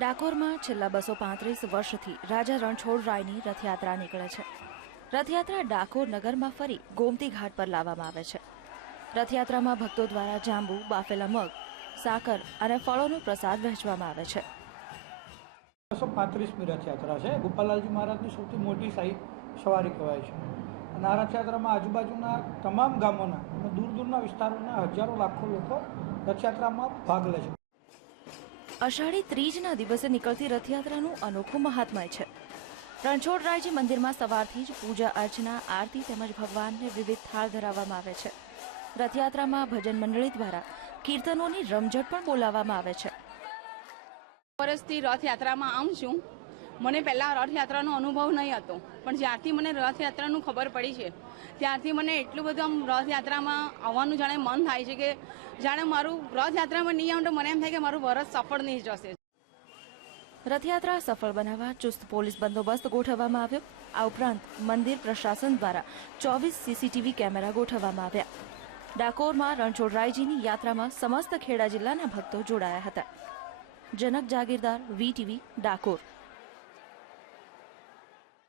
ડાકોરમાં છેલ્લા 235 વર્ષથી રાજા રણછોડરાયની રથયાત્રા નીકળે છે। રથયાત્રા ડાકોર નગરમાં ફરી ગોમતી ઘાટ પર લાવવામાં આવે છે। રથયાત્રામાં ભક્તો દ્વારા જાંબુ, બાફેલા મગ, સાકર અને ફળોનો પ્રસાદ વહેંચવામાં આવે છે। 235મી રથયાત્રા છે। ગોપાલાલજી મહારાજની સૌથી મોટી શાહી સવારી કહેવાય છે અને આ રથયાત્રામાં આજુબાજુના તમામ ગામોના અને દૂર દૂરના વિસ્તારોના હજારો લાખો લોકો રથયાત્રામાં ભાગ લે છે। અષાઢી ત્રીજના દિવસે નીકળતી રથયાત્રાનું અનોખું મહાત્મય છે। રણછોડરાયજી મંદિરમાં સવારથી જ પૂજા અર્ચના, આરતી તેમજ ભગવાનને વિવિધ થાળ ધરાવવામાં આવે છે। રથયાત્રામાં ભજન મંડળી દ્વારા કીર્તનોની રમઝટ પણ બોલાવવામાં આવે છે। વર્ષથી રથયાત્રામાં આવું છું। મને પહેલાં રથયાત્રાનો અનુભવ નહીં હતો, પણ જ્યારથી મને રથયાત્રાનું ખબર પડી છે ત્યારથી મને એટલું બધું રથયાત્રામાં આવવાનું જાણે મન થાય છે કે જાણે મારું રથયાત્રામાં નહીં આવું તો મને એમ થાય કે મારું વરસ સફળ નહીં જશે। રથયાત્રા સફળ બનાવવા ચુસ્ત પોલીસ બંદોબસ્ત ગોઠવવામાં આવ્યો। આ ઉપરાંત મંદિર પ્રશાસન દ્વારા 24 સીસીટીવી કેમેરા ગોઠવવામાં આવ્યા। ડાકોરમાં રણછોડરાયજીની યાત્રામાં સમસ્ત ખેડા જિલ્લાના ભક્તો જોડાયા હતા। જનક જાગીરદાર, VTV, ડાકોર।